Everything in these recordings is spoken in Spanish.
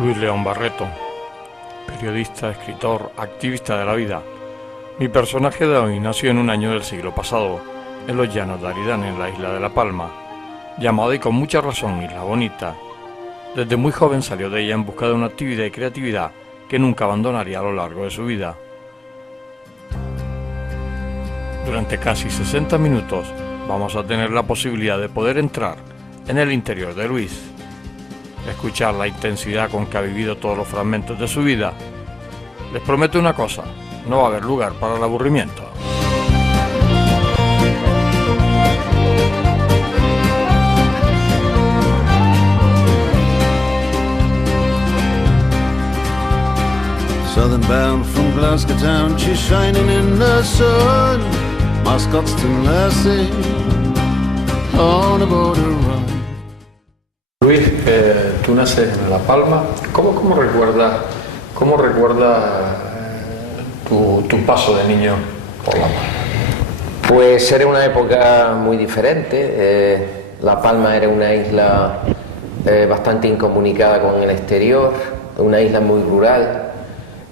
Luis León Barreto, periodista, escritor, activista de la vida. Mi personaje de hoy nació en un año del siglo pasado, en los llanos de Aridane, en la isla de La Palma, llamada y con mucha razón Isla Bonita. Desde muy joven salió de ella en busca de una actividad y creatividad que nunca abandonaría a lo largo de su vida. Durante casi 60 minutos vamos a tener la posibilidad de poder entrar en el interior de Luis, escuchar la intensidad con que ha vivido todos los fragmentos de su vida. Les prometo una cosa, no va a haber lugar para el aburrimiento. Southern bound from Glasgow town, she's shining in the sun. My Scotstoun lassie on a border run. Luis, tú naces en La Palma. ¿Cómo recuerdas tu paso de niño por La Palma? Pues era una época muy diferente. La Palma era una isla bastante incomunicada con el exterior, una isla muy rural.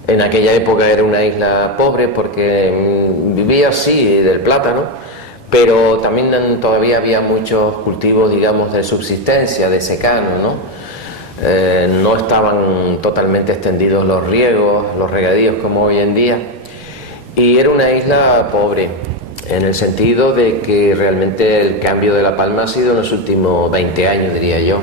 En aquella época era una isla pobre porque vivía así del plátano, pero también todavía había muchos cultivos, digamos, de subsistencia, de secano, ¿no? No estaban totalmente extendidos los riegos, los regadíos como hoy en día, y era una isla pobre, en el sentido de que realmente el cambio de La Palma ha sido en los últimos 20 años, diría yo.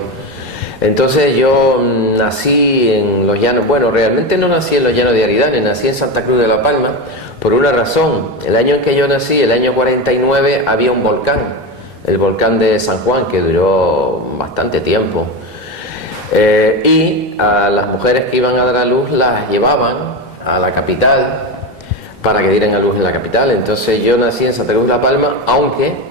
Entonces yo nací en los llanos, bueno, realmente no nací en los llanos de Aridane, nací en Santa Cruz de La Palma, por una razón. El año en que yo nací, el año 49, había un volcán, el volcán de San Juan, que duró bastante tiempo. Y a las mujeres que iban a dar a luz las llevaban a la capital para que dieran a luz en la capital. Entonces yo nací en Santa Cruz de La Palma, aunque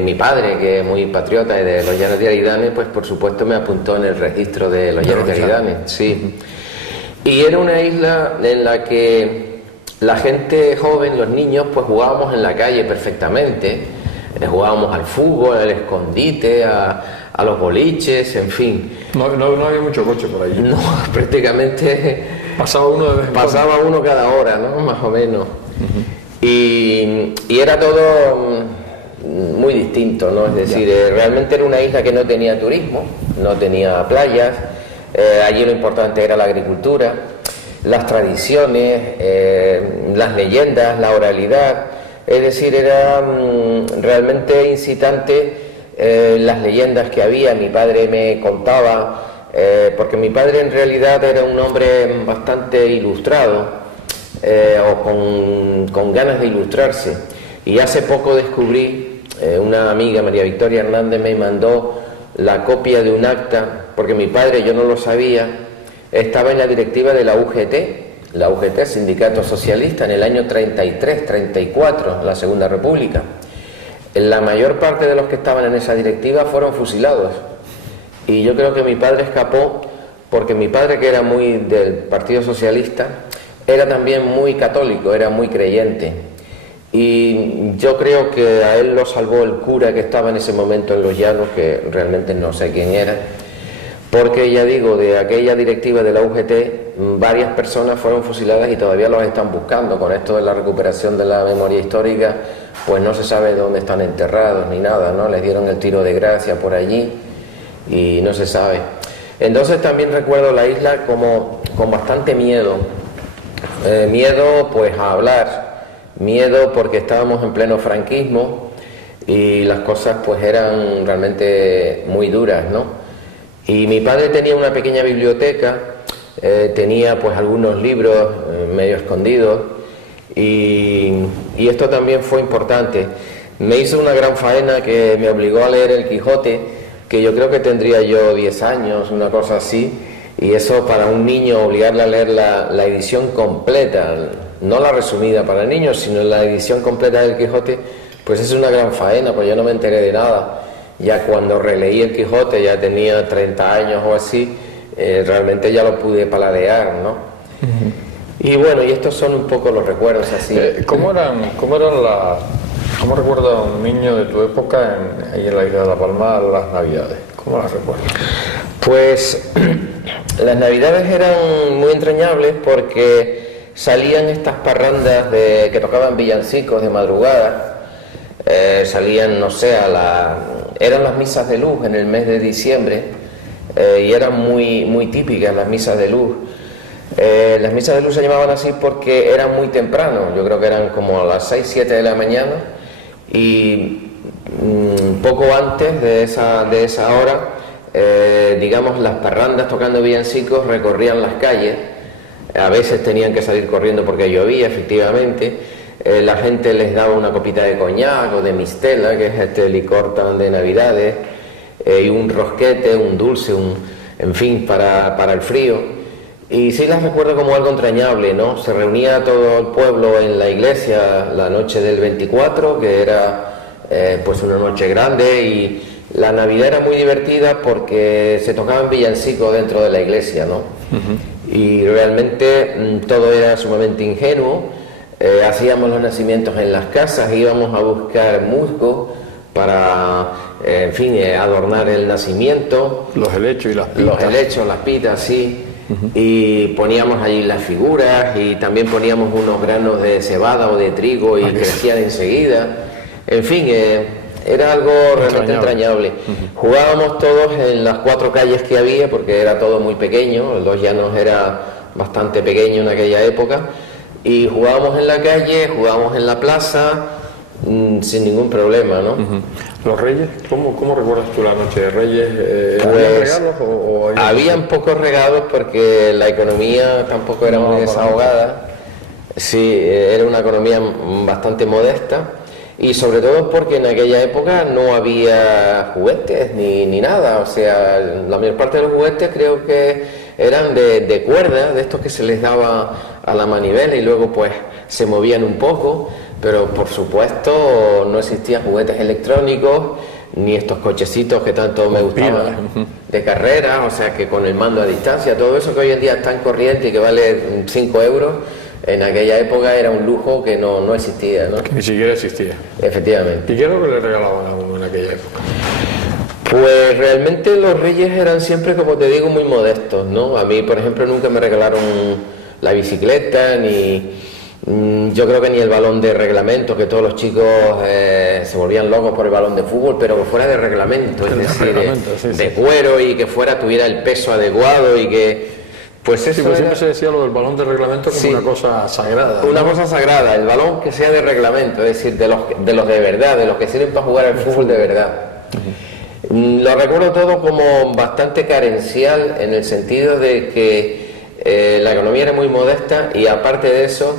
mi padre, que es muy patriota de los llanos de Aridane, pues por supuesto me apuntó en el registro de los llanos de Aridane, sí. Y era una isla en la que la gente joven, los niños, pues jugábamos en la calle perfectamente. Jugábamos al fútbol, al escondite, a los boliches, en fin. No había mucho coche por allí. No, prácticamente pasaba uno de vez en cuando. Pasaba uno cada hora, ¿no? Más o menos. Y era todo muy distinto, ¿no? Es decir, realmente era una isla que no tenía turismo, no tenía playas. Allí lo importante era la agricultura, las tradiciones, las leyendas, la oralidad. Es decir, era realmente incitante las leyendas que había. Mi padre me contaba, porque mi padre en realidad era un hombre bastante ilustrado, o con ganas de ilustrarse. Y hace poco descubrí, una amiga, María Victoria Hernández, me mandó la copia de un acta, porque mi padre, yo no lo sabía, estaba en la directiva de la UGT, Sindicato Socialista, en el año 33, 34, la Segunda República. La mayor parte de los que estaban en esa directiva fueron fusilados. Y yo creo que mi padre escapó porque mi padre, que era muy del Partido Socialista, era también muy católico, era muy creyente. Y yo creo que a él lo salvó el cura que estaba en ese momento en los llanos, que realmente no sé quién era, porque ya digo, de aquella directiva de la UGT, varias personas fueron fusiladas y todavía los están buscando. Con esto de la recuperación de la memoria histórica, pues no se sabe dónde están enterrados ni nada, ¿no? Les dieron el tiro de gracia por allí y no se sabe. Entonces también recuerdo la isla como con bastante miedo, miedo pues a hablar, miedo porque estábamos en pleno franquismo y las cosas pues eran realmente muy duras, ¿no? Y mi padre tenía una pequeña biblioteca, tenía pues algunos libros medio escondidos, y esto también fue importante. Me hizo una gran faena que me obligó a leer El Quijote, que yo creo que tendría yo 10 años, una cosa así, y eso para un niño, obligarle a leer la edición completa, no la resumida para niños, sino la edición completa del Quijote, pues es una gran faena, pues yo no me enteré de nada. Ya cuando releí El Quijote, ya tenía 30 años o así, realmente ya lo pude paladear, ¿no? Y bueno, y estos son un poco los recuerdos así. ¿Cómo recuerda un niño de tu época ahí en la isla de La Palma las Navidades? ¿Cómo las recuerdas? Pues las Navidades eran muy entrañables porque salían estas parrandas que tocaban villancicos de madrugada, salían, no sé, eran las misas de luz en el mes de diciembre, y eran muy, muy típicas las misas de luz. Las misas de luz se llamaban así porque eran muy temprano, yo creo que eran como a las 6, 7 de la mañana, y poco antes de esa hora, digamos, las parrandas tocando villancicos recorrían las calles. A veces tenían que salir corriendo porque llovía, efectivamente. La gente les daba una copita de coñac o de mistela, que es este licor tan de Navidades, y un rosquete, un dulce, en fin, para el frío. Y sí las recuerdo como algo entrañable, ¿no? Se reunía todo el pueblo en la iglesia la noche del 24, que era pues una noche grande, y la Navidad era muy divertida porque se tocaban villancicos dentro de la iglesia, ¿no? Y realmente todo era sumamente ingenuo. Hacíamos los nacimientos en las casas, íbamos a buscar musgo para, en fin, adornar el nacimiento. Los helechos y las pitas. Los helechos, las pitas, sí. Y poníamos allí las figuras, y también poníamos unos granos de cebada o de trigo y crecían enseguida. En fin, era algo realmente entrañable. Jugábamos todos en las 4 calles que había, porque era todo muy pequeño, Los Llanos era bastante pequeño en aquella época, y jugábamos en la calle, jugábamos en la plaza, sin ningún problema, ¿no? ¿Los Reyes? ¿Cómo recuerdas tú la noche de Reyes? Pues, ¿Habían regalos o habían pocos regalos porque la economía tampoco era muy desahogada. Sí, era una economía bastante modesta, y sobre todo porque en aquella época no había juguetes ni nada. O sea, la mayor parte de los juguetes creo que eran de cuerda, de estos que se les daba a la manivela y luego pues se movían un poco. Pero por supuesto no existían juguetes electrónicos, ni estos cochecitos que tanto me gustaban de carrera, o sea que con el mando a distancia, todo eso que hoy en día está en corriente y que vale 5 euros, en aquella época era un lujo que no existía, ¿no? Que ni siquiera existía. Efectivamente. ¿Y qué es lo que le regalaban a uno en aquella época? Pues realmente los Reyes eran siempre, como te digo, muy modestos, ¿no? A mí, por ejemplo, nunca me regalaron la bicicleta, yo creo que ni el balón de reglamento, que todos los chicos se volvían locos por el balón de fútbol, pero que fuera de reglamento, es decir, de cuero, y que tuviera el peso adecuado, y que pues eso pues siempre se decía lo del balón de reglamento como una cosa sagrada. Una cosa sagrada, el balón que sea de reglamento, es decir, de los de verdad, de los que sirven para jugar al fútbol de verdad. Lo recuerdo todo como bastante carencial, en el sentido de que la economía era muy modesta, y aparte de eso,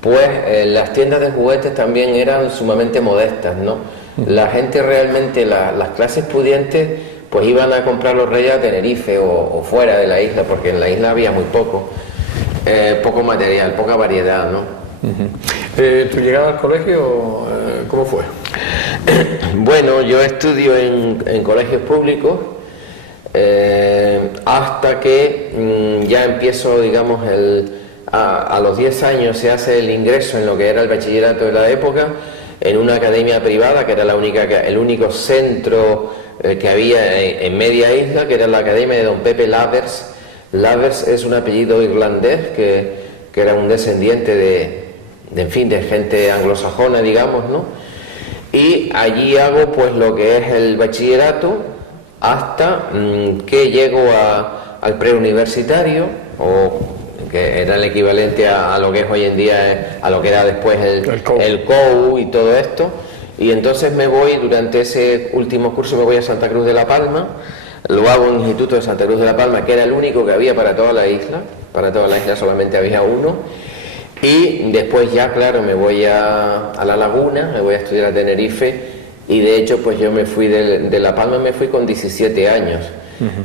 pues las tiendas de juguetes también eran sumamente modestas, ¿no? La gente realmente, las clases pudientes, pues iban a comprar los Reyes a Tenerife o fuera de la isla, porque en la isla había muy poco material, poca variedad, ¿no? ¿Tu llegada al colegio cómo fue? Bueno, yo estudio en colegios públicos, hasta que ya empiezo, digamos, a los 10 años se hace el ingreso en lo que era el bachillerato de la época, en una academia privada, que era el único centro que había en media isla, que era la academia de don Pepe Lavers. Lavers es un apellido irlandés, que era un descendiente en fin, de gente anglosajona, digamos, ¿no? Y allí hago pues lo que es el bachillerato, hasta que llego al preuniversitario, que era el equivalente a lo que es hoy en día, a lo que era después el COU y todo esto. Y entonces me voy, durante ese último curso me voy a Santa Cruz de la Palma, Lo hago en el Instituto de Santa Cruz de la Palma, que era el único que había para toda la isla. Para toda la isla solamente había uno. Y después ya, claro, me voy a La Laguna, me voy a estudiar a Tenerife. Y de hecho, pues yo me fui de La Palma, me fui con 17 años.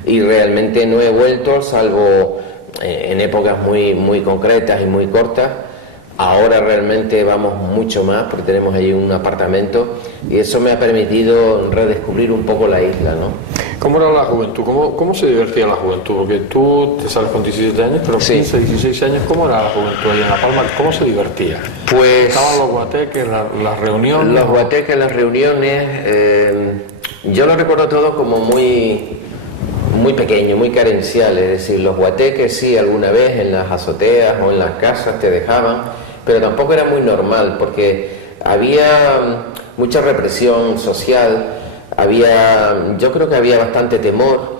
Y realmente no he vuelto, salvo en épocas muy concretas y muy cortas. Ahora realmente vamos mucho más porque tenemos ahí un apartamento y eso me ha permitido redescubrir un poco la isla, ¿no? ¿Cómo era la juventud? ¿Cómo se divertía la juventud? Porque tú te sales con 17 años, pero 15, 16 años, ¿cómo era la juventud ahí en La Palma? ¿Cómo se divertía? Pues... Estaban los guateques, las reuniones... Los guateques, las reuniones... yo lo recuerdo todo como muy pequeño, muy carencial, es decir, los guateques sí, alguna vez en las azoteas o en las casas te dejaban, pero tampoco era muy normal porque había mucha represión social, yo creo que había bastante temor,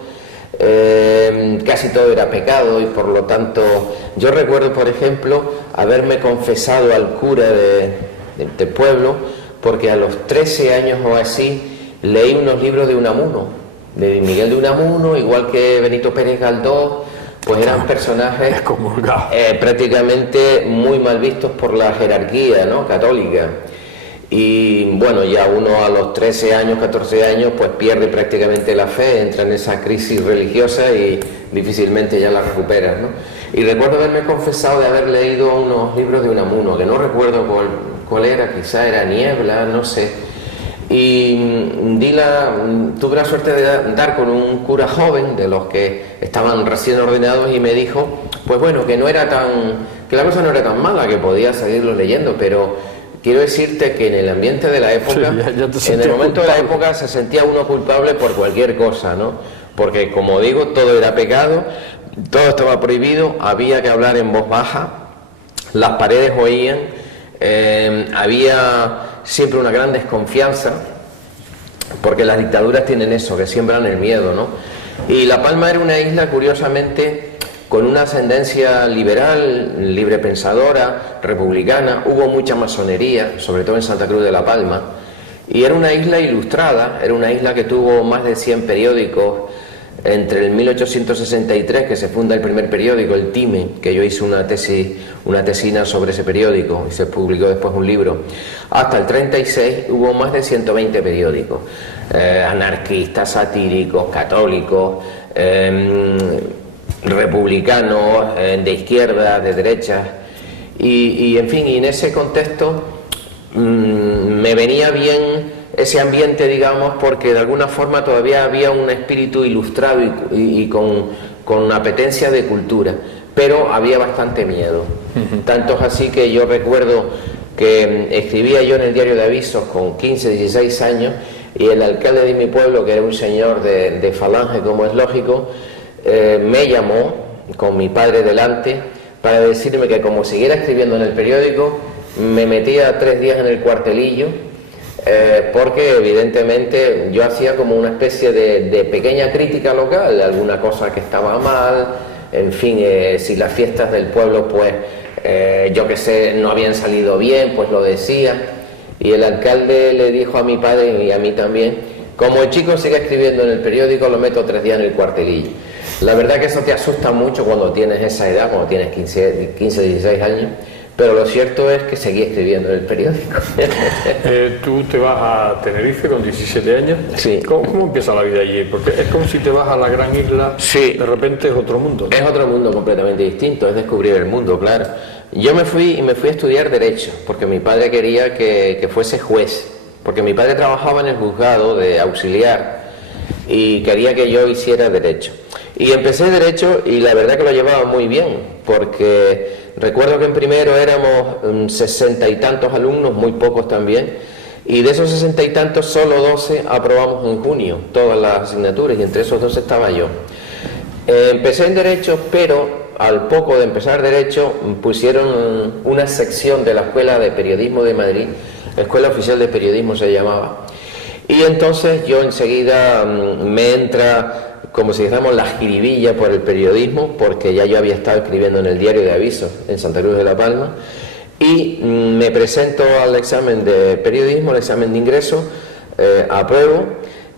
casi todo era pecado y por lo tanto yo recuerdo, por ejemplo, haberme confesado al cura del pueblo porque a los 13 años o así leí unos libros de Unamuno, de Miguel de Unamuno, igual que Benito Pérez Galdós, pues eran personajes prácticamente muy mal vistos por la jerarquía, ¿no?, católica. Y bueno, ya uno a los 13 años, 14 años, pues pierde prácticamente la fe, entra en esa crisis religiosa y difícilmente ya la recupera, ¿no? Y recuerdo haberme confesado de haber leído unos libros de Unamuno, que no recuerdo cuál era, quizá era Niebla, no sé. Y tuve la suerte de dar con un cura joven, de los que estaban recién ordenados, y me dijo, pues bueno, que la cosa no era tan mala, que podía seguirlo leyendo, pero quiero decirte que en el ambiente de la época, en el momento de la época se sentía uno culpable por cualquier cosa, ¿no? Porque, como digo, todo era pecado, todo estaba prohibido, había que hablar en voz baja, las paredes oían, había siempre una gran desconfianza, porque las dictaduras tienen eso, que siembran el miedo, ¿no? Y La Palma era una isla, curiosamente, con una ascendencia liberal, librepensadora, republicana. Hubo mucha masonería, sobre todo en Santa Cruz de la Palma, y era una isla ilustrada, era una isla que tuvo más de 100 periódicos. Entre el 1863, que se funda el primer periódico, el Time, que yo hice una tesina sobre ese periódico y se publicó después un libro, hasta el 36 hubo más de 120 periódicos, anarquistas, satíricos, católicos, republicanos, de izquierda, de derecha, y en fin, y en ese contexto me venía bien ese ambiente, digamos, porque de alguna forma todavía había un espíritu ilustrado y con apetencia de cultura, pero había bastante miedo. Tanto es así que yo recuerdo que escribía yo en el diario de avisos con 15, 16 años, y el alcalde de mi pueblo, que era un señor de Falange, como es lógico, me llamó con mi padre delante para decirme que como siguiera escribiendo en el periódico me metía 3 días en el cuartelillo, porque evidentemente yo hacía como una especie de pequeña crítica local, alguna cosa que estaba mal, en fin, si las fiestas del pueblo, pues yo que sé, no habían salido bien, pues lo decía. Y el alcalde le dijo a mi padre y a mí también, como el chico sigue escribiendo en el periódico, lo meto 3 días en el cuartelillo. La verdad que eso te asusta mucho cuando tienes esa edad, cuando tienes 15, 16 años, pero lo cierto es que seguí escribiendo en el periódico. Tú te vas a Tenerife con 17 años. Sí. ¿Cómo empieza la vida allí? Porque es como si te vas a la gran isla, sí. De repente es otro mundo, ¿no? Es otro mundo completamente distinto, es descubrir el mundo, claro. Yo me fui a estudiar Derecho, porque mi padre quería que fuese juez, porque mi padre trabajaba en el juzgado de auxiliar y quería que yo hiciera Derecho. Y empecé Derecho y la verdad que lo llevaba muy bien, porque recuerdo que en primero éramos 60 y tantos alumnos, muy pocos también, y de esos 60 y tantos solo 12 aprobamos en junio, todas las asignaturas, y entre esos 12 estaba yo. Empecé en Derecho, pero al poco de empezar Derecho pusieron una sección de la Escuela de Periodismo de Madrid, Escuela Oficial de Periodismo se llamaba, y entonces yo enseguida me entra, como si dijéramos, la jiribilla por el periodismo, porque ya yo había estado escribiendo en el diario de avisos en Santa Cruz de la Palma, y me presento al examen de periodismo, el examen de ingreso, apruebo,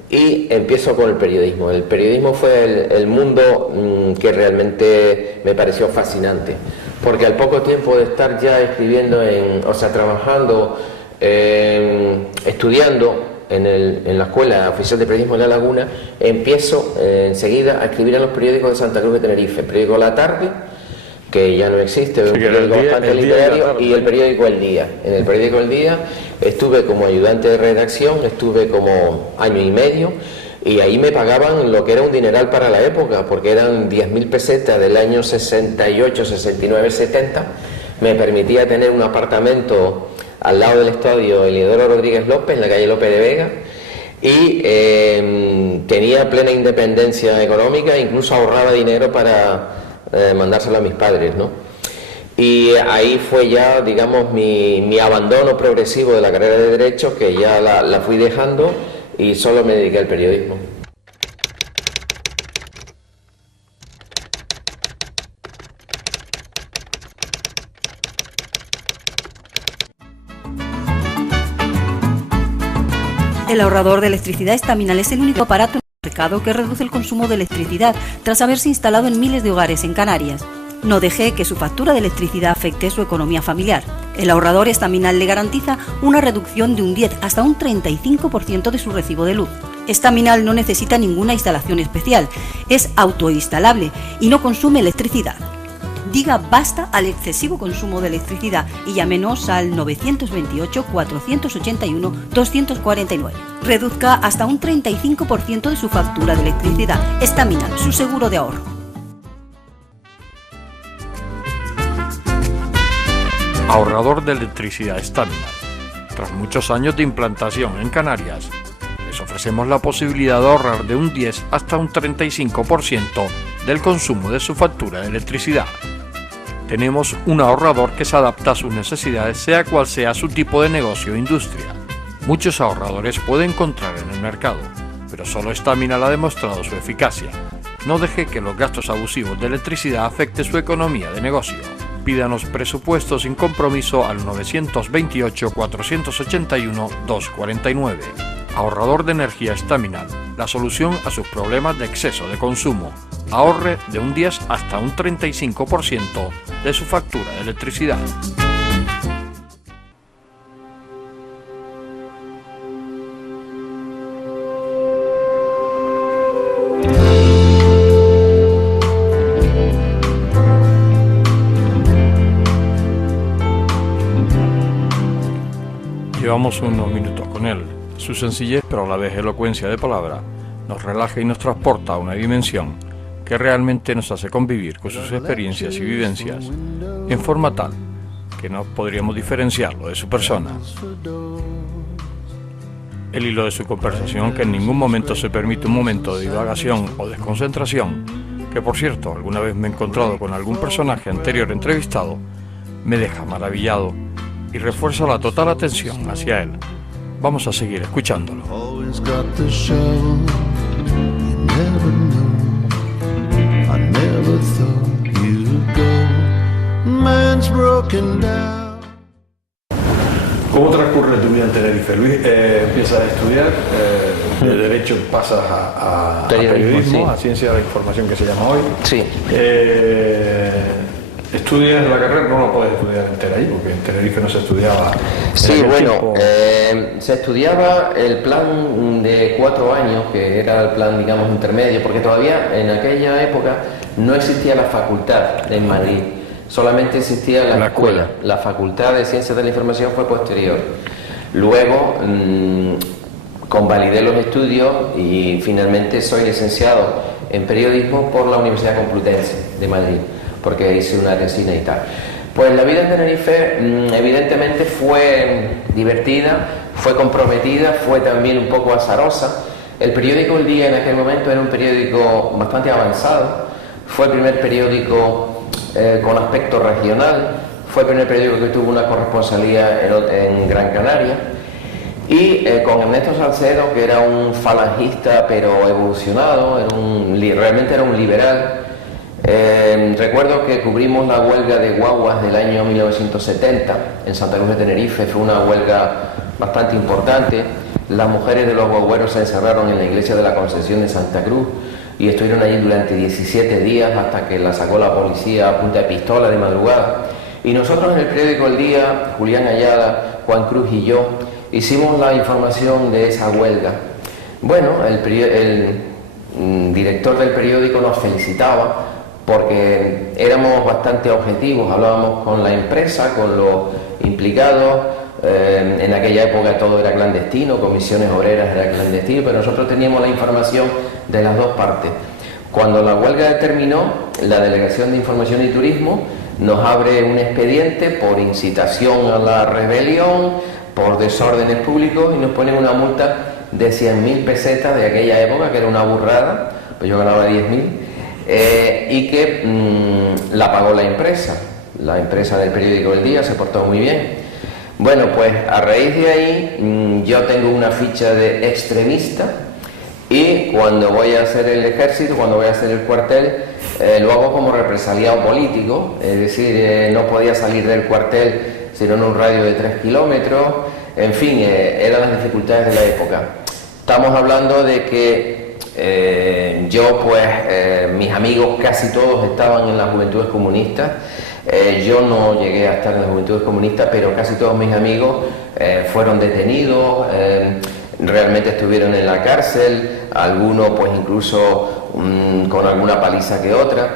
y empiezo con el periodismo. El periodismo fue el mundo que realmente me pareció fascinante, porque al poco tiempo de estar ya escribiendo, trabajando, estudiando en la Escuela Oficial de Periodismo de La Laguna, empiezo enseguida a escribir en los periódicos de Santa Cruz de Tenerife, el periódico La Tarde, que ya no existe, es un periódico bastante literario, y el periódico El Día. En el periódico El Día estuve como ayudante de redacción, estuve como año y medio, y ahí me pagaban lo que era un dineral para la época, porque eran 10.000 pesetas del año 68, 69, 70, me permitía tener un apartamento al lado del estadio Eliodoro Rodríguez López, en la calle López de Vega, y tenía plena independencia económica, incluso ahorraba dinero para mandárselo a mis padres, ¿no? Y ahí fue ya, digamos, mi abandono progresivo de la carrera de Derecho, que ya la fui dejando y solo me dediqué al periodismo. El ahorrador de electricidad Estaminal es el único aparato en el mercado que reduce el consumo de electricidad tras haberse instalado en miles de hogares en Canarias. No deje que su factura de electricidad afecte su economía familiar. El ahorrador Estaminal le garantiza una reducción de un 10 hasta un 35% de su recibo de luz. Estaminal no necesita ninguna instalación especial, es autoinstalable y no consume electricidad. Diga basta al excesivo consumo de electricidad y llámenos al 928-481-249. Reduzca hasta un 35% de su factura de electricidad. Estaminal, su seguro de ahorro. Ahorrador de electricidad Estaminal. Tras muchos años de implantación en Canarias, les ofrecemos la posibilidad de ahorrar de un 10 hasta un 35% del consumo de su factura de electricidad. Tenemos un ahorrador que se adapta a sus necesidades, sea cual sea su tipo de negocio o industria. Muchos ahorradores puede encontrar en el mercado, pero solo Estaminal ha demostrado su eficacia. No deje que los gastos abusivos de electricidad afecten su economía de negocio. Pídanos presupuesto sin compromiso al 928-481-249. Ahorrador de energía Estaminal, la solución a sus problemas de exceso de consumo. Ahorre de un 10 hasta un 35% de su factura de electricidad. Llevamos unos minutos con él. Su sencillez, pero a la vez elocuencia de palabra, nos relaja y nos transporta a una dimensión que realmente nos hace convivir con sus experiencias y vivencias en forma tal que no podríamos diferenciarlo de su persona. El hilo de su conversación, que en ningún momento se permite un momento de divagación o desconcentración, que por cierto alguna vez me he encontrado con algún personaje anterior entrevistado, me deja maravillado y refuerza la total atención hacia él. Vamos a seguir escuchándolo. ¿Cómo transcurre tu vida en Tenerife, Luis? Empiezas a estudiar, de Derecho pasas a periodismo, sí, a Ciencia de la Información, que se llama hoy. Sí. ¿Estudias la carrera? No la puedes estudiar entera ahí, porque en Tenerife no se estudiaba. Sí, bueno, se estudiaba el plan de 4 años, que era el plan, digamos, intermedio, porque todavía en aquella época no existía la facultad en Madrid, solamente existía la escuela. La Facultad de Ciencias de la Información fue posterior. Luego convalidé los estudios y finalmente soy licenciado en periodismo por la Universidad Complutense de Madrid, porque hice una tesina y tal. Pues la vida en Tenerife evidentemente fue divertida, fue comprometida, fue también un poco azarosa. El periódico El Día en aquel momento era un periódico bastante avanzado, fue el primer periódico con aspecto regional, fue el primer periódico que tuvo una corresponsalía en Gran Canaria, y con Ernesto Salcedo, que era un falangista pero evolucionado, realmente era un liberal. Recuerdo que cubrimos la huelga de guaguas del año 1970 en Santa Cruz de Tenerife. Fue una huelga bastante importante las mujeres de los guagüeros se encerraron en la iglesia de la Concepción de Santa Cruz y estuvieron allí durante 17 días hasta que la sacó la policía a punta de pistola de madrugada. Y nosotros en el periódico El Día, Julián Ayala, Juan Cruz y yo, hicimos la información de esa huelga. Bueno, el director del periódico nos felicitaba porque éramos bastante objetivos, hablábamos con la empresa, con los implicados. En aquella época todo era clandestino, comisiones obreras era clandestino, pero nosotros teníamos la información de las dos partes. Cuando la huelga terminó, la Delegación de Información y Turismo nos abre un expediente por incitación a la rebelión, por desórdenes públicos, y nos ponen una multa de 100.000 pesetas de aquella época, que era una burrada, pues yo ganaba 10.000, y que la pagó la empresa del periódico El Día, se portó muy bien. Bueno, pues a raíz de ahí yo tengo una ficha de extremista y cuando voy a hacer el ejército, cuando voy a hacer el cuartel, lo hago como represaliado político, es decir, no podía salir del cuartel sino en un radio de 3 kilómetros, en fin, eran las dificultades de la época. Estamos hablando de que yo, pues, mis amigos casi todos estaban en las Juventudes Comunistas. Yo no llegué a estar en las Juventudes Comunistas, pero casi todos mis amigos fueron detenidos, realmente estuvieron en la cárcel, algunos pues incluso con alguna paliza que otra.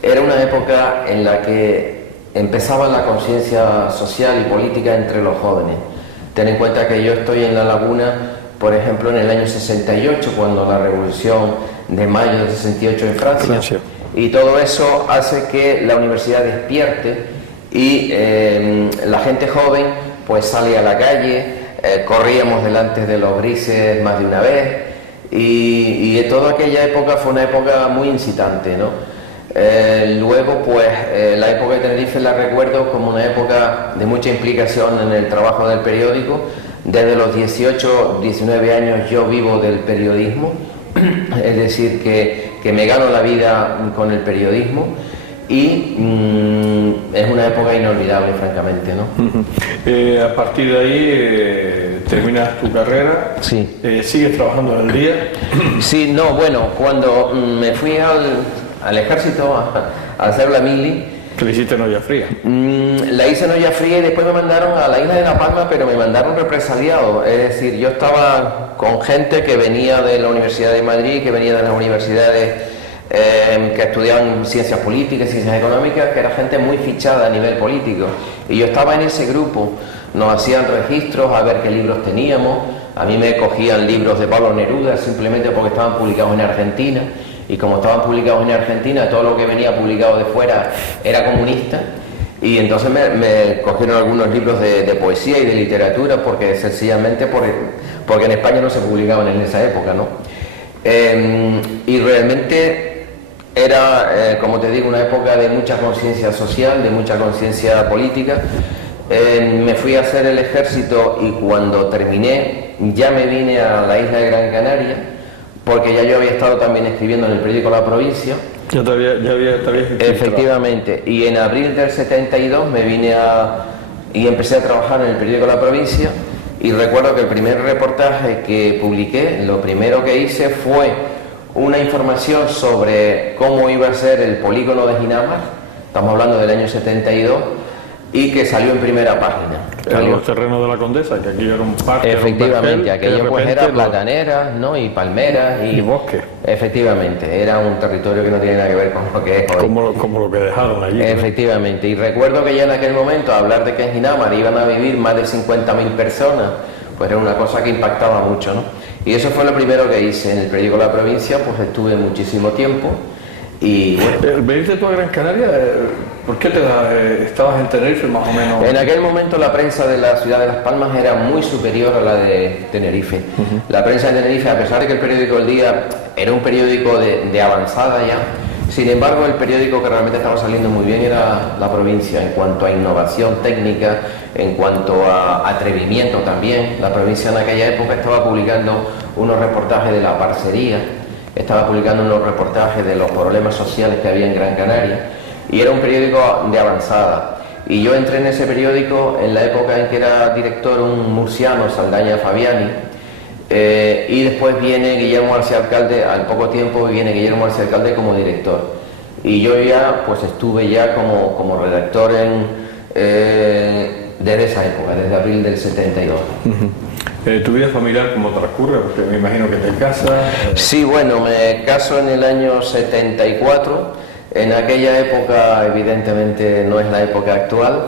Era una época en la que empezaba la conciencia social y política entre los jóvenes. Ten en cuenta que yo estoy en La Laguna, por ejemplo, en el año 68, cuando la Revolución de Mayo del 68 en Francia. Y todo eso hace que la universidad despierte y la gente joven pues sale a la calle, corríamos delante de los grises más de una vez y toda aquella época fue una época muy incitante, ¿no? Luego pues la época de Tenerife la recuerdo como una época de mucha implicación en el trabajo del periódico. Desde los 18, 19 años yo vivo del periodismo, es decir que me gano la vida con el periodismo y es una época inolvidable, francamente, ¿no? A partir de ahí terminas tu carrera. Sí. ¿Sigues trabajando en El Día? Sí, no, bueno, cuando me fui al ejército a hacer la mili. ¿Que le hiciste en olla fría? La hice en olla fría y después me mandaron a la isla de La Palma, pero me mandaron represaliado. Es decir, yo estaba con gente que venía de la Universidad de Madrid, que venía de las universidades que estudiaban ciencias políticas, ciencias económicas, que era gente muy fichada a nivel político. Y yo estaba en ese grupo, nos hacían registros a ver qué libros teníamos. A mí me cogían libros de Pablo Neruda simplemente porque estaban publicados en Argentina. Y como estaban publicados en Argentina, todo lo que venía publicado de fuera era comunista. Y entonces me cogieron algunos libros de poesía y de literatura, porque sencillamente porque en España no se publicaban en esa época, ¿no? Y realmente era, como te digo, una época de mucha conciencia social, de mucha conciencia política. Me fui a hacer el ejército y cuando terminé ya me vine a la isla de Gran Canaria, porque ya yo había estado también escribiendo en el periódico La Provincia. Ya te habías Efectivamente, y en abril del 72 me vine y empecé a trabajar en el periódico La Provincia, y recuerdo que el primer reportaje que publiqué, lo primero que hice fue una información sobre cómo iba a ser el polígono de Ginamar, estamos hablando del año 72, y que salió en primera página. Eran los terrenos de la Condesa, que aquello era un parque. Efectivamente, aquello pues era plataneras, ¿no? Y palmeras y bosque. Efectivamente, era un territorio que no tiene nada que ver con lo que es hoy. Como lo que dejaron allí. Efectivamente, y recuerdo que ya en aquel momento hablar de que en Ginamar iban a vivir más de 50.000 personas, pues era una cosa que impactaba mucho, ¿no? Y eso fue lo primero que hice en el periódico La Provincia, pues estuve muchísimo tiempo. Y bueno, ¿veniste tú a Gran Canaria? ¿Por qué estabas en Tenerife más o menos? En aquel momento la prensa de la ciudad de Las Palmas era muy superior a la de Tenerife. La prensa de Tenerife, a pesar de que el periódico El Día era un periódico de avanzada ya, sin embargo el periódico que realmente estaba saliendo muy bien era La Provincia, en cuanto a innovación técnica, en cuanto a atrevimiento también. La Provincia en aquella época estaba publicando unos reportajes de la parcería, estaba publicando unos reportajes de los problemas sociales que había en Gran Canaria, y era un periódico de avanzada. Y yo entré en ese periódico en la época en que era director un murciano, Saldaña Fabiani, y después viene Guillermo García Alcalde, al poco tiempo viene Guillermo García Alcalde como director. Y yo ya pues estuve ya como redactor desde esa época, desde abril del 72. ¿Tu vida familiar cómo transcurre? Porque me imagino que te casas. Sí, bueno, me caso en el año 74. En aquella época, evidentemente, no es la época actual.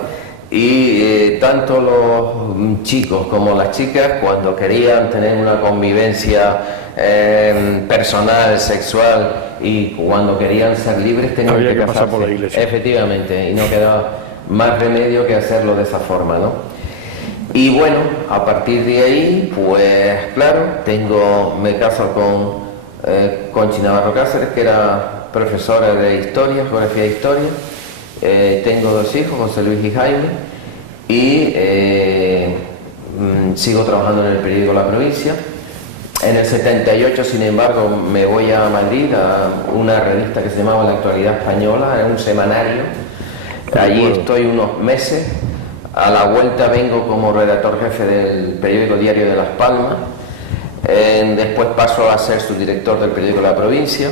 Y tanto los chicos como las chicas, cuando querían tener una convivencia personal, sexual, y cuando querían ser libres, tenían que casarse. Pasar por la iglesia. Efectivamente, y no quedaba más remedio que hacerlo de esa forma, ¿no? Y bueno, a partir de ahí, pues claro, me caso con Conchi Navarro Cáceres, que era profesora de historia, geografía de historia. Tengo 2 hijos, José Luis y Jaime, y sigo trabajando en el periódico La Provincia. En el 78, sin embargo, me voy a Madrid a una revista que se llamaba La Actualidad Española, era un semanario. Allí estoy unos meses. A la vuelta vengo como redactor jefe del periódico Diario de Las Palmas. Después paso a ser subdirector del periódico La Provincia.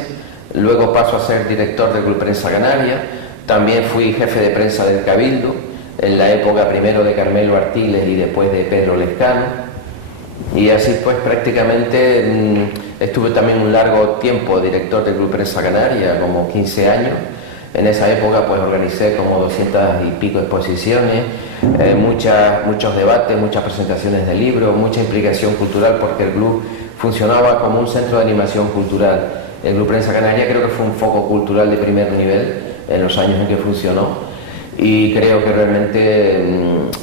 Luego paso a ser director del Club Prensa Canaria. También fui jefe de prensa del Cabildo, en la época primero de Carmelo Artiles y después de Pedro Lescano. Y así pues prácticamente estuve también un largo tiempo director del Club Prensa Canaria, como 15 años. En esa época pues organicé como 200 y pico exposiciones, muchos debates, muchas presentaciones de libros, mucha implicación cultural, porque el club funcionaba como un centro de animación cultural. El Club Prensa Canaria creo que fue un foco cultural de primer nivel en los años en que funcionó, y creo que realmente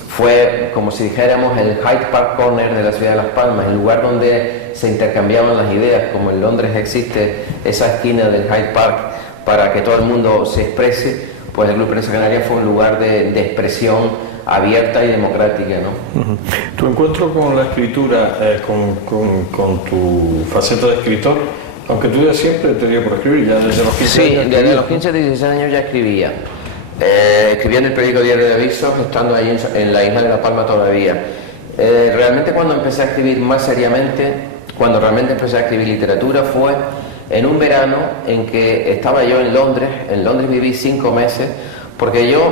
fue, como si dijéramos, el Hyde Park Corner de la ciudad de Las Palmas, el lugar donde se intercambiaban las ideas, como en Londres existe esa esquina del Hyde Park para que todo el mundo se exprese. Pues el Club Prensa Canaria fue un lugar de expresión abierta y democrática, ¿no? Tu encuentro con la escritura, con tu faceta de escritor, aunque tú ya siempre te dio por escribir, ya desde los 15 años. Sí, desde los 15 o 16 años ya escribía. Escribía en el periódico Diario de Avisos, estando ahí en la isla de La Palma todavía. Realmente cuando empecé a escribir más seriamente, cuando realmente empecé a escribir literatura, fue en un verano en que estaba yo en Londres. En Londres viví 5 meses, porque yo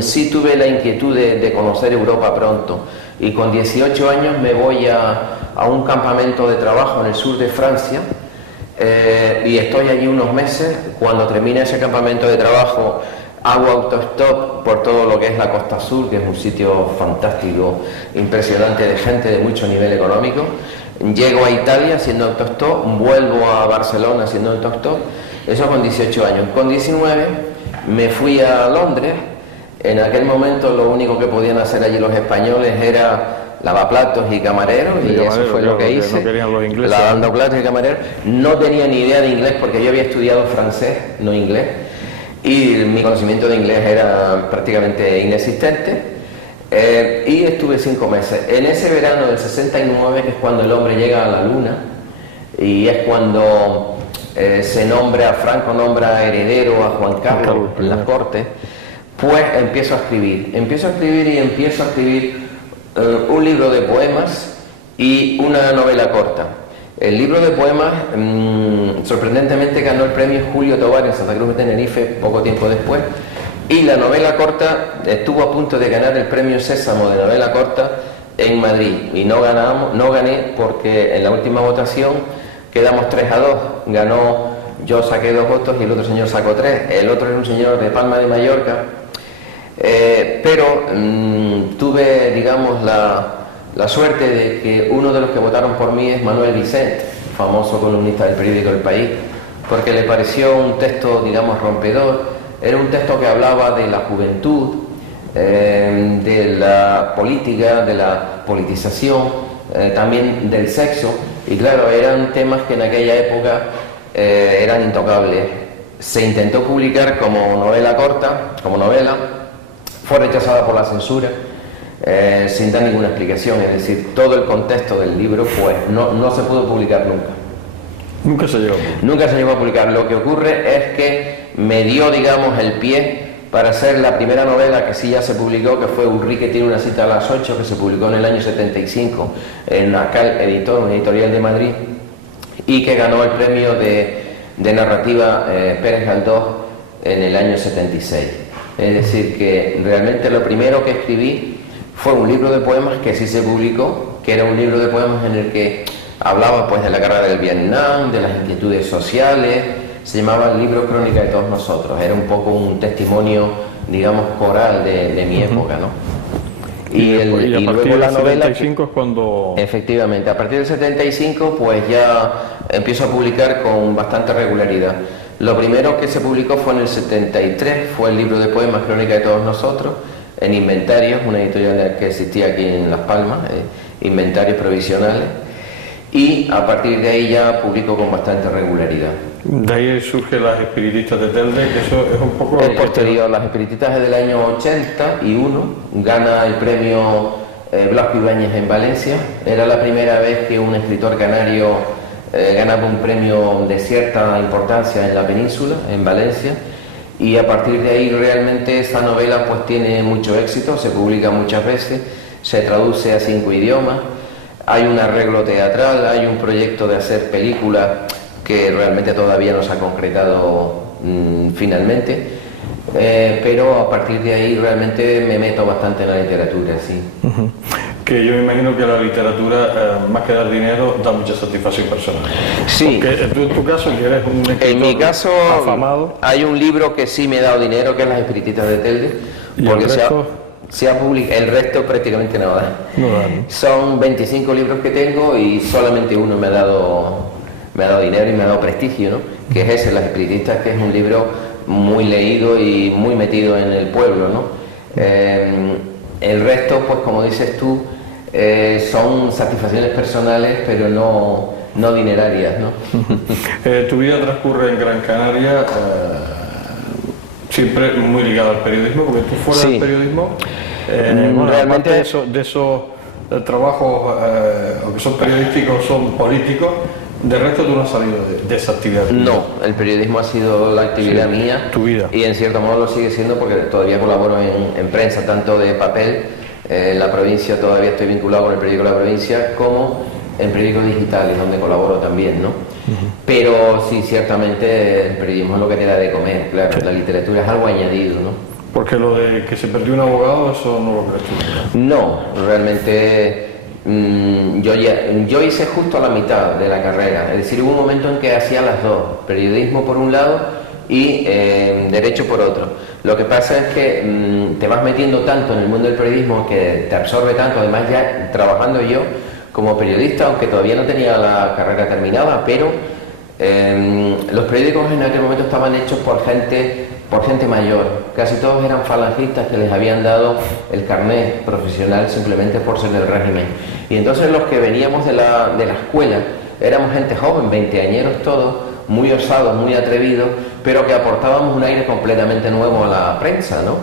sí tuve la inquietud de conocer Europa pronto, y con 18 años me voy a un campamento de trabajo en el sur de Francia, y estoy allí unos meses. Cuando termina ese campamento de trabajo, hago autostop por todo lo que es la Costa Sur, que es un sitio fantástico, impresionante, de gente de mucho nivel económico. Llego a Italia haciendo autostop, vuelvo a Barcelona haciendo autostop, eso con 18 años. Con 19 me fui a Londres. En aquel momento lo único que podían hacer allí los españoles era lavaplatos y camareros, y eso fue lo que hice, lavando platos y camareros. No tenía ni idea de inglés, porque yo había estudiado francés, no inglés, y mi conocimiento de inglés era prácticamente inexistente. Y estuve 5 meses. En ese verano del 69, que es cuando el hombre llega a la luna, y es cuando Franco nombra heredero a Juan Carlos en las Cortes, pues empiezo a escribir un libro de poemas y una novela corta. El libro de poemas sorprendentemente ganó el premio Julio Tobar en Santa Cruz de Tenerife poco tiempo después, y la novela corta estuvo a punto de ganar el premio Sésamo de novela corta en Madrid, y no gané, porque en la última votación quedamos 3-2, yo saqué 2 votos y el otro señor sacó 3, el otro era un señor de Palma de Mallorca, pero tuve, digamos, la suerte de que uno de los que votaron por mí es Manuel Vicent, famoso columnista del periódico El País, porque le pareció un texto, digamos, rompedor. Era un texto que hablaba de la juventud, de la política, de la politización, también del sexo, y claro, eran temas que en aquella época eran intocables. Se intentó publicar como novela corta, como novela, fue rechazada por la censura, sin dar ninguna explicación, es decir, todo el contexto del libro pues no se pudo publicar nunca. Nunca se llegó a publicar. Nunca se llegó a publicar. Lo que ocurre es que me dio, digamos, el pie para hacer la primera novela que sí ya se publicó, que fue Ulrike tiene una cita a las 8, que se publicó en el año 75 en Acal Editor, una editorial de Madrid, y que ganó el premio de narrativa Pérez Galdós en el año 76. Es decir, que realmente lo primero que escribí fue un libro de poemas que sí se publicó, que era un libro de poemas en el que hablaba pues de la guerra del Vietnam, de las inquietudes sociales. Se llamaba el libro Crónica de todos nosotros, era un poco un testimonio, digamos, coral de mi época, ¿no? Y luego la novela... 75 es cuando... Efectivamente, a partir del 75 pues ya empiezo a publicar con bastante regularidad. Lo primero que se publicó fue en el 73, fue el libro de poemas Crónica de todos nosotros, en Inventarios, una editorial que existía aquí en Las Palmas, Inventarios Provisionales, y a partir de ahí ya publico con bastante regularidad. De ahí surge Las Espiritistas de Telde, que eso es un poco... Es posterior. Las Espiritistas es del año 81, gana el premio Blasco Ibáñez en Valencia. Era la primera vez que un escritor canario ganaba un premio de cierta importancia en la península, en Valencia, y a partir de ahí realmente esa novela pues tiene mucho éxito, se publica muchas veces, se traduce a 5 idiomas, hay un arreglo teatral, hay un proyecto de hacer película que realmente todavía no se ha concretado finalmente, pero a partir de ahí realmente me meto bastante en la literatura, sí. Que yo me imagino que la literatura, más que dar dinero, da mucha satisfacción personal. Sí. Porque tú en tu caso, que eres un escritor en mi caso, afamado, hay un libro que sí me ha dado dinero, que es Las Espiritistas de Telde, porque se ha publicado, el resto prácticamente no da. No da, ¿no? Son 25 libros que tengo y solamente uno me ha dado dinero y me ha dado prestigio, ¿no? Que es ese, Las Espiritistas, que es un libro muy leído y muy metido en el pueblo, ¿no? El resto, pues como dices tú, son satisfacciones personales, pero no dinerarias, ¿no? Tu vida transcurre en Gran Canaria, siempre muy ligada al periodismo, porque tú fuera del periodismo, bueno, realmente de esos trabajos que son periodísticos, son políticos. De resto tú no has salido de esa actividad. No, el periodismo ha sido la actividad mía. Tu vida. Y en cierto modo lo sigue siendo porque todavía colaboro en prensa, tanto de papel, en la provincia todavía estoy vinculado con el periódico La Provincia, como en periódicos digitales, donde colaboro también, ¿no? Pero sí, ciertamente el periodismo es lo que te da de comer, claro, la literatura es algo añadido, ¿no? Porque lo de que se perdió un abogado, eso no lo crees tú. No, realmente... Yo hice justo a la mitad de la carrera, es decir, hubo un momento en que hacía las dos, periodismo por un lado y derecho por otro. Lo que pasa es que te vas metiendo tanto en el mundo del periodismo que te absorbe tanto, además ya trabajando yo como periodista, aunque todavía no tenía la carrera terminada, pero los periódicos en aquel momento estaban hechos por gente mayor, casi todos eran falangistas que les habían dado el carnet profesional simplemente por ser del régimen. Y entonces los que veníamos de la escuela éramos gente joven, veinteañeros todos, muy osados, muy atrevidos, pero que aportábamos un aire completamente nuevo a la prensa, ¿no?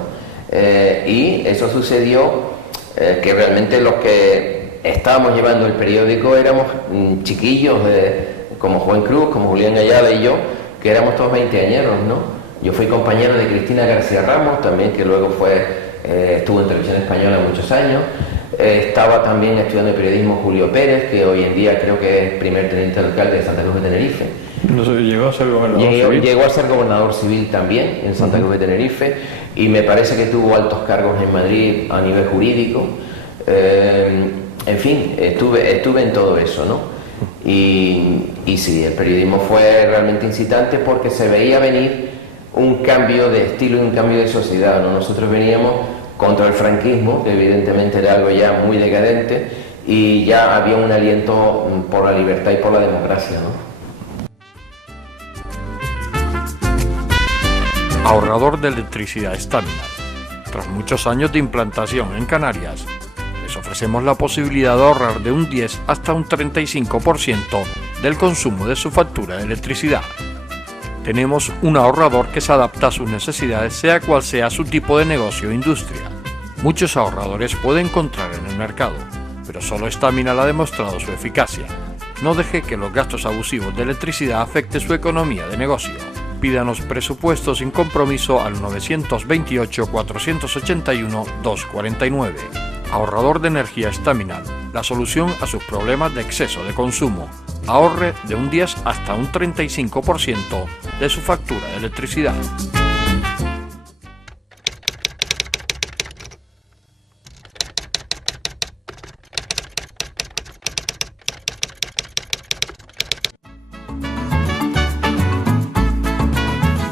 Y eso sucedió que realmente los que estábamos llevando el periódico éramos chiquillos como Juan Cruz, como Julián Ayala y yo, que éramos todos veinteañeros, ¿no? Yo fui compañero de Cristina García Ramos, también, que luego estuvo en Televisión Española muchos años. Estaba también estudiando periodismo Julio Pérez, que hoy en día creo que es primer teniente alcalde de Santa Cruz de Tenerife. No sé, llegó a ser gobernador civil. Llegó a ser gobernador civil también en Santa Cruz de Tenerife, y me parece que tuvo altos cargos en Madrid a nivel jurídico. En fin, estuve en todo eso, ¿no? Y sí, el periodismo fue realmente incitante porque se veía venir un cambio de estilo y un cambio de sociedad, ¿no? Nosotros veníamos contra el franquismo, que evidentemente era algo ya muy decadente, y ya había un aliento por la libertad y por la democracia, ¿no? Ahorrador de electricidad Staminar. Tras muchos años de implantación en Canarias, les ofrecemos la posibilidad de ahorrar de un 10 hasta un 35% del consumo de su factura de electricidad. Tenemos un ahorrador que se adapta a sus necesidades, sea cual sea su tipo de negocio o industria. Muchos ahorradores puede encontrar en el mercado, pero solo Staminar ha demostrado su eficacia. No deje que los gastos abusivos de electricidad afecten su economía de negocio. pídanos presupuesto sin compromiso al 928-481-249. Ahorrador de energía Estaminal, la solución a sus problemas de exceso de consumo. Ahorre de un 10 hasta un 35% de su factura de electricidad.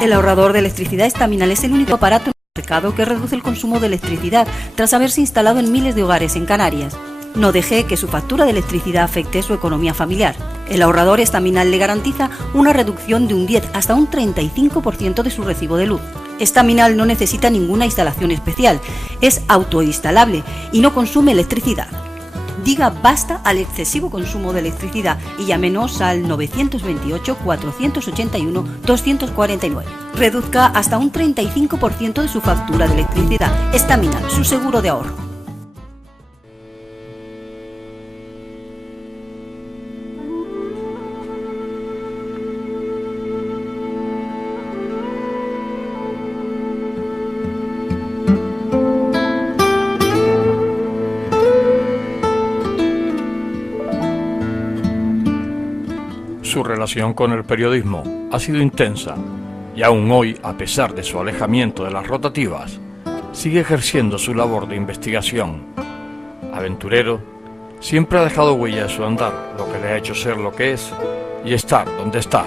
El ahorrador de electricidad Estaminal es el único aparato en el mercado que reduce el consumo de electricidad tras haberse instalado en miles de hogares en Canarias. No deje que su factura de electricidad afecte su economía familiar. El ahorrador Estaminal le garantiza una reducción de un 10 hasta un 35% de su recibo de luz. Estaminal no necesita ninguna instalación especial, es autoinstalable y no consume electricidad. Diga basta al excesivo consumo de electricidad y llámenos al 928-481-249. Reduzca hasta un 35% de su factura de electricidad. Estaminal, su seguro de ahorro. Su relación con el periodismo ha sido intensa y aún hoy, a pesar de su alejamiento de las rotativas, sigue ejerciendo su labor de investigación. Aventurero, siempre ha dejado huella de su andar, lo que le ha hecho ser lo que es y estar donde está.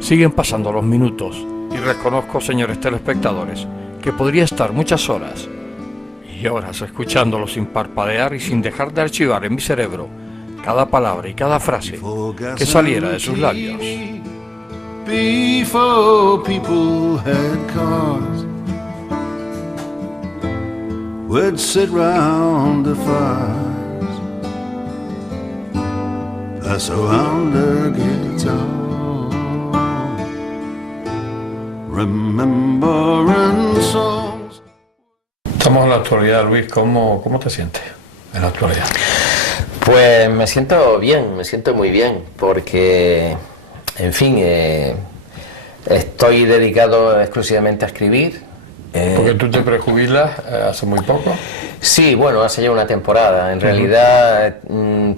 Siguen pasando los minutos y reconozco, señores telespectadores, que podría estar muchas horas y horas escuchándolo sin parpadear y sin dejar de archivar en mi cerebro cada palabra y cada frase que saliera de sus labios. Before people had cars, we'd sit round the fires, pass around the guitar, remembering songs. Estamos en la actualidad, Luis. ¿Cómo te sientes en la actualidad? Pues me siento bien, me siento muy bien, porque, en fin, estoy dedicado exclusivamente a escribir. Porque tú te prejubilas hace muy poco. Sí, bueno, hace ya una temporada. En realidad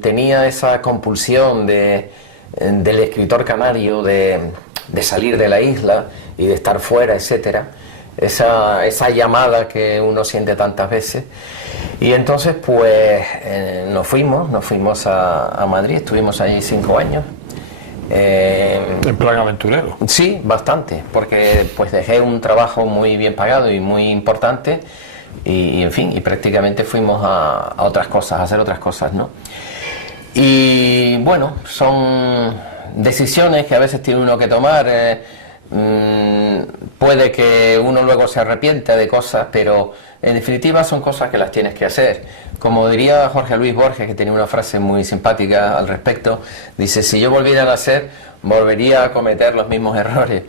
tenía esa compulsión del escritor canario de salir de la isla y de estar fuera, etcétera. Esa llamada que uno siente tantas veces. Y entonces pues nos fuimos a Madrid, estuvimos allí 5 años. En plan aventurero. Sí, bastante, porque pues dejé un trabajo muy bien pagado y muy importante y en fin, y prácticamente fuimos a otras cosas, a hacer otras cosas, ¿no? Y bueno, son decisiones que a veces tiene uno que tomar. Puede que uno luego se arrepienta de cosas, pero en definitiva son cosas que las tienes que hacer. Como diría Jorge Luis Borges, que tenía una frase muy simpática al respecto, dice: si yo volviera a nacer, volvería a cometer los mismos errores.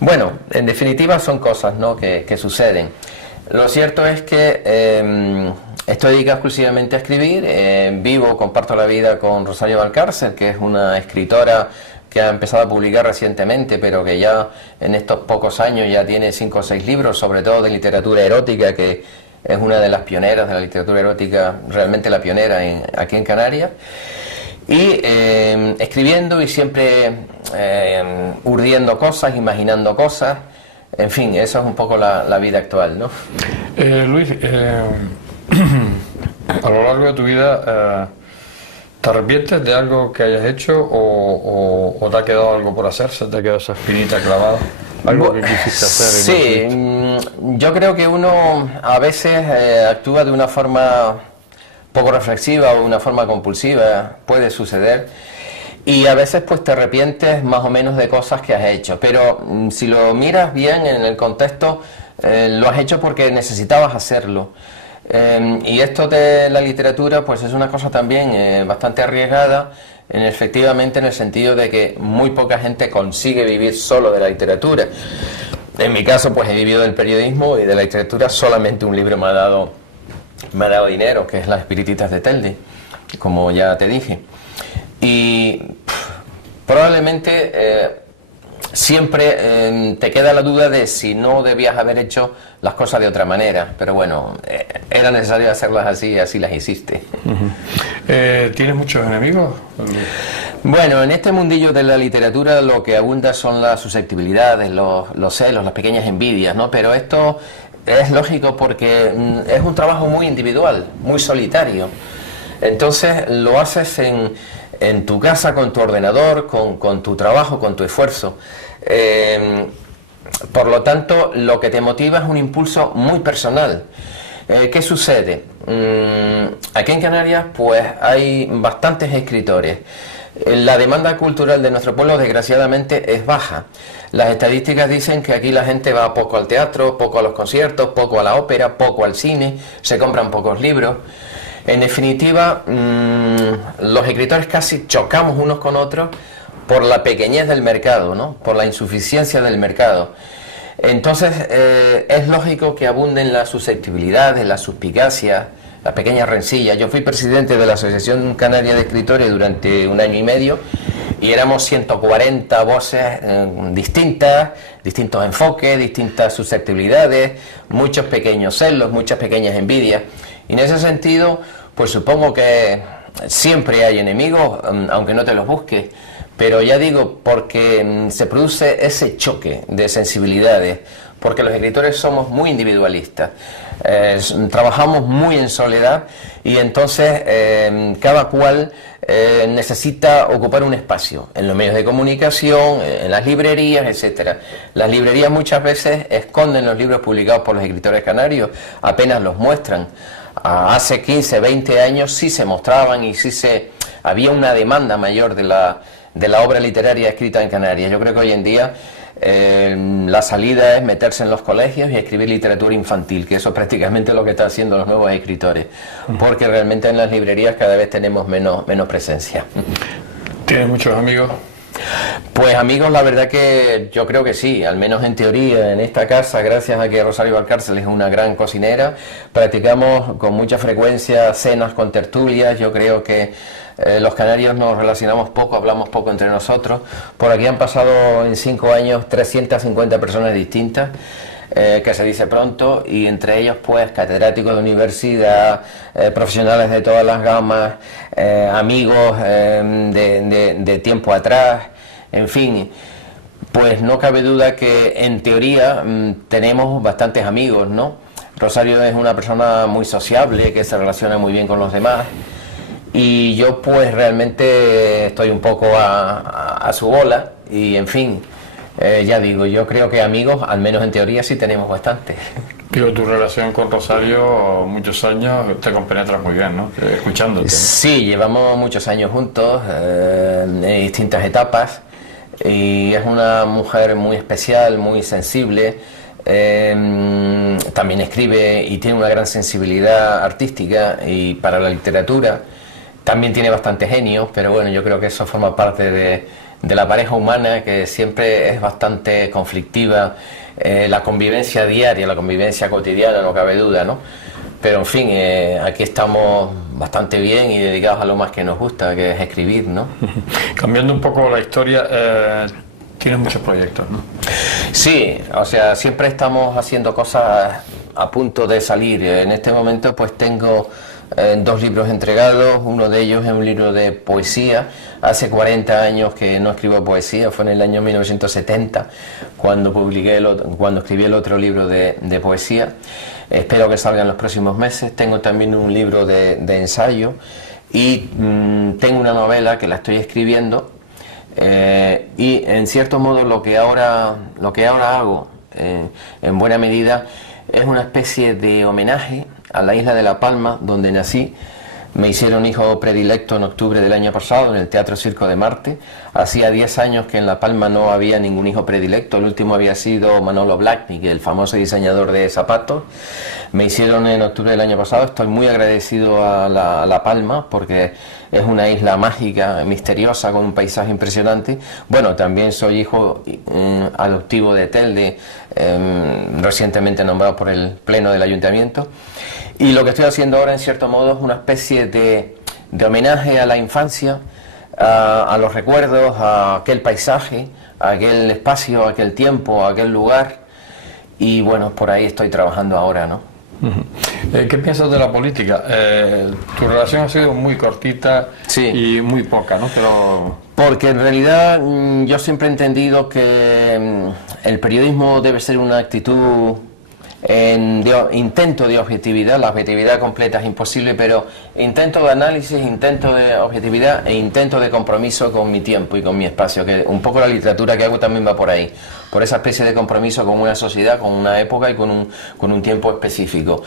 Bueno, en definitiva son cosas, ¿no?, que suceden. Lo cierto es que estoy dedicado exclusivamente a escribir. Comparto la vida con Rosario Valcárcel, que es una escritora que ha empezado a publicar recientemente, pero que ya en estos pocos años ya tiene 5 o 6 libros, sobre todo de literatura erótica, que es una de las pioneras de la literatura erótica, realmente la pionera aquí en Canarias. Y escribiendo y siempre urdiendo cosas, imaginando cosas. En fin, eso es un poco la vida actual, ¿no? Luis, a lo largo de tu vida, ¿te arrepientes de algo que hayas hecho o te ha quedado algo por hacer? ¿Se te ha quedado esa espinita clavada? ¿Algo que quisiste hacer? Sí, yo creo que uno a veces actúa de una forma poco reflexiva o de una forma compulsiva, puede suceder, y a veces pues te arrepientes más o menos de cosas que has hecho, pero si lo miras bien en el contexto, lo has hecho porque necesitabas hacerlo. Y esto de la literatura pues es una cosa también bastante arriesgada, efectivamente en el sentido de que muy poca gente consigue vivir solo de la literatura. En mi caso pues he vivido del periodismo y de la literatura. Solamente un libro me ha dado dinero, que es Las Espirititas de Telde, como ya te dije. Y Probablemente siempre te queda la duda de si no debías haber hecho las cosas de otra manera, pero bueno, era necesario hacerlas así y así las hiciste. ¿Tienes muchos enemigos? Bueno, en este mundillo de la literatura lo que abunda son las susceptibilidades, los celos, las pequeñas envidias, ¿no? Pero esto es lógico porque es un trabajo muy individual, muy solitario. Entonces lo haces en tu casa, con tu ordenador, con tu trabajo, con tu esfuerzo. Por lo tanto, lo que te motiva es un impulso muy personal. ¿Qué sucede? Aquí en Canarias pues hay bastantes escritores. La demanda cultural de nuestro pueblo desgraciadamente es baja. Las estadísticas dicen que aquí la gente va poco al teatro, poco a los conciertos, poco a la ópera, poco al cine, se compran pocos libros. En definitiva, los escritores casi chocamos unos con otros por la pequeñez del mercado, ¿no? Por la insuficiencia del mercado. Entonces, es lógico que abunden las susceptibilidades, las suspicacias, las pequeñas rencillas. Yo fui presidente de la Asociación Canaria de Escritores durante 1 año y medio y éramos 140 voces distintas, distintos enfoques, distintas susceptibilidades, muchos pequeños celos, muchas pequeñas envidias. Y en ese sentido, pues supongo que siempre hay enemigos, aunque no te los busques, pero ya digo, porque se produce ese choque de sensibilidades, porque los escritores somos muy individualistas, trabajamos muy en soledad y entonces cada cual necesita ocupar un espacio en los medios de comunicación, en las librerías, etcétera. Las librerías muchas veces esconden los libros publicados por los escritores canarios, apenas los muestran. Hace 15, 20 años sí se mostraban y había una demanda mayor de la obra literaria escrita en Canarias. Yo creo que hoy en día la salida es meterse en los colegios y escribir literatura infantil, que eso es prácticamente lo que están haciendo los nuevos escritores, porque realmente en las librerías cada vez tenemos menos presencia. ¿Tienes muchos amigos? Pues amigos, la verdad que yo creo que sí, al menos en teoría. En esta casa, gracias a que Rosario Valcárcel es una gran cocinera, practicamos con mucha frecuencia cenas con tertulias. Yo creo que los canarios nos relacionamos poco, hablamos poco entre nosotros. Por aquí han pasado en 5 años 350 personas distintas, que se dice pronto, y entre ellos pues catedráticos de universidad, profesionales de todas las gamas, amigos de tiempo atrás, en fin. Pues no cabe duda que en teoría tenemos bastantes amigos, ¿no? Rosario es una persona muy sociable, que se relaciona muy bien con los demás, y yo pues realmente estoy un poco a su bola, y en fin, ya digo, yo creo que amigos, al menos en teoría, sí tenemos bastante. Digo, tu relación con Rosario, muchos años, te compenetras muy bien, ¿no? Escuchándote, ¿no? Sí, llevamos muchos años juntos, en distintas etapas, y es una mujer muy especial, muy sensible. También escribe y tiene una gran sensibilidad artística y para la literatura. También tiene bastante genio, pero bueno, yo creo que eso forma parte de la pareja humana, que siempre es bastante conflictiva. La convivencia diaria, la convivencia cotidiana, no cabe duda, ¿no? Pero en fin, aquí estamos bastante bien y dedicados a lo más que nos gusta, que es escribir, ¿no? Cambiando un poco la historia, tienes muchos proyectos, ¿no? Sí, o sea, siempre estamos haciendo cosas a punto de salir. En este momento pues tengo 2 libros entregados. Uno de ellos es un libro de poesía. Hace 40 años que no escribo poesía, fue en el año 1970 cuando escribí el otro libro de poesía. Espero que salga en los próximos meses. Tengo también un libro de ensayo y tengo una novela que la estoy escribiendo, y en cierto modo lo que ahora hago en buena medida es una especie de homenaje a la isla de La Palma, donde nací. Me hicieron hijo predilecto en octubre del año pasado en el Teatro Circo de Marte. Hacía 10 años que en La Palma no había ningún hijo predilecto. El último había sido Manolo Blahnik, el famoso diseñador de zapatos. Me hicieron en octubre del año pasado. Estoy muy agradecido a La Palma porque es una isla mágica, misteriosa, con un paisaje impresionante. Bueno, también soy hijo adoptivo de Telde, recientemente nombrado por el Pleno del Ayuntamiento. Y lo que estoy haciendo ahora, en cierto modo, es una especie de homenaje a la infancia, a los recuerdos, a aquel paisaje, a aquel espacio, a aquel tiempo, a aquel lugar. Y bueno, por ahí estoy trabajando ahora, ¿no? ¿Qué piensas de la política? Tu relación ha sido muy cortita, sí, y muy poca, ¿no? Porque en realidad yo siempre he entendido que el periodismo debe ser una actitud intento de objetividad. La objetividad completa es imposible, pero intento de análisis, intento de objetividad e intento de compromiso con mi tiempo y con mi espacio, que un poco la literatura que hago también va por ahí, por esa especie de compromiso con una sociedad, con una época y con un tiempo específico.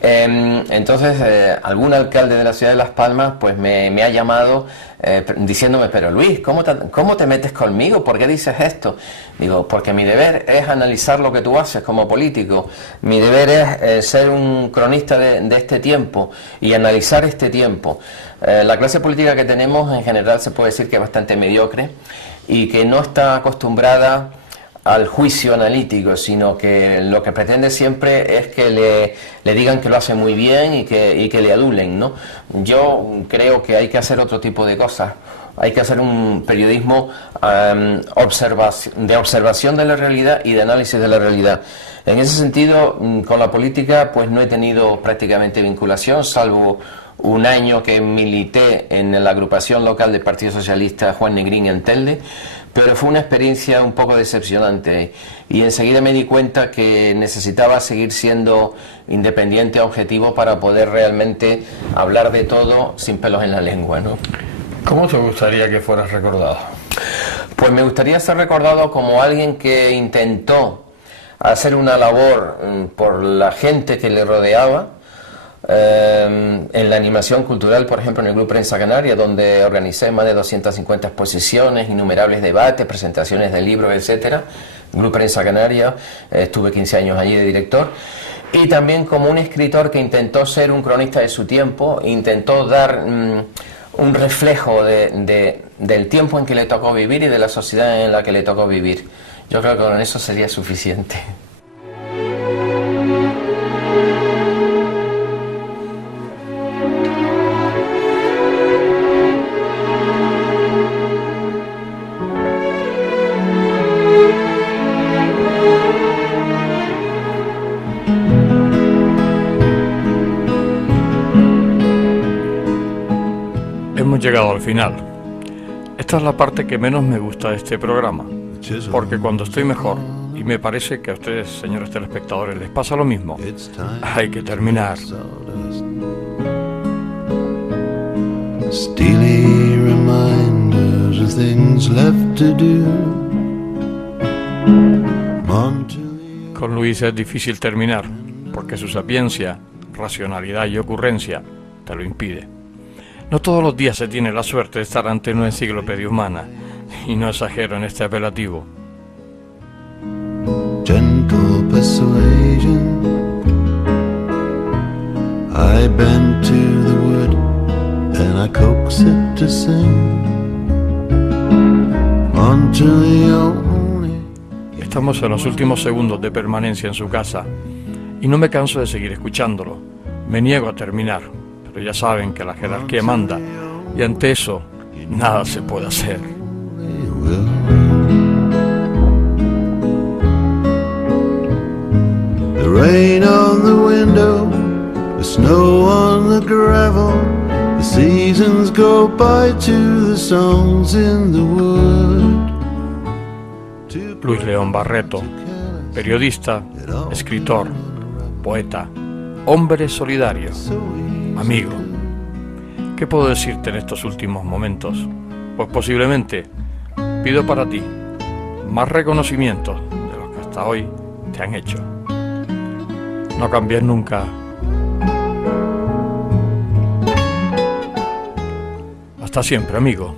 Entonces algún alcalde de la ciudad de Las Palmas pues me ha llamado diciéndome: pero Luis, ¿cómo te metes conmigo? ¿Por qué dices esto? Digo, porque mi deber es analizar lo que tú haces como político, mi deber es ser un cronista de este tiempo y analizar este tiempo. La clase política que tenemos en general se puede decir que es bastante mediocre y que no está acostumbrada al juicio analítico, sino que lo que pretende siempre es que le digan que lo hace muy bien y que le adulen, ¿no? Yo creo que hay que hacer otro tipo de cosas. Hay que hacer un periodismo de observación de la realidad y de análisis de la realidad. En ese sentido, con la política pues no he tenido prácticamente vinculación, salvo un año que milité en la agrupación local del Partido Socialista Juan Negrín en Telde, pero fue una experiencia un poco decepcionante y enseguida me di cuenta que necesitaba seguir siendo independiente, objetivo, para poder realmente hablar de todo sin pelos en la lengua, ¿no? ¿Cómo te gustaría que fueras recordado? Pues me gustaría ser recordado como alguien que intentó hacer una labor por la gente que le rodeaba, en la animación cultural, por ejemplo, en el Grupo Prensa Canaria, donde organicé más de 250 exposiciones, innumerables debates, presentaciones de libros, etcétera. Grupo Prensa Canaria, estuve 15 años allí de director. Y también como un escritor que intentó ser un cronista de su tiempo, intentó dar un reflejo del tiempo en que le tocó vivir y de la sociedad en la que le tocó vivir. Yo creo que con eso sería suficiente. Hemos llegado al final. Esta es la parte que menos me gusta de este programa, porque cuando estoy mejor, y me parece que a ustedes, señores telespectadores, les pasa lo mismo, hay que terminar. Steely reminders of things left to do. Con Luis es difícil terminar, porque su sapiencia, racionalidad y ocurrencia te lo impide. No todos los días se tiene la suerte de estar ante una enciclopedia humana, y no exagero en este apelativo. Gentle persuasion, I bend to the wood and I coax it to sing until the only... Estamos en los últimos segundos de permanencia en su casa, y no me canso de seguir escuchándolo. Me niego a terminar, pero ya saben que la jerarquía manda, y ante eso nada se puede hacer. The rain on the window, the snow on the gravel, the seasons go by to the songs in the wood. Luis León Barreto, periodista, escritor, poeta, hombre solidario, amigo. ¿Qué puedo decirte en estos últimos momentos? Pues posiblemente pido para ti más reconocimientos de los que hasta hoy te han hecho. No cambies nunca. Hasta siempre, amigo.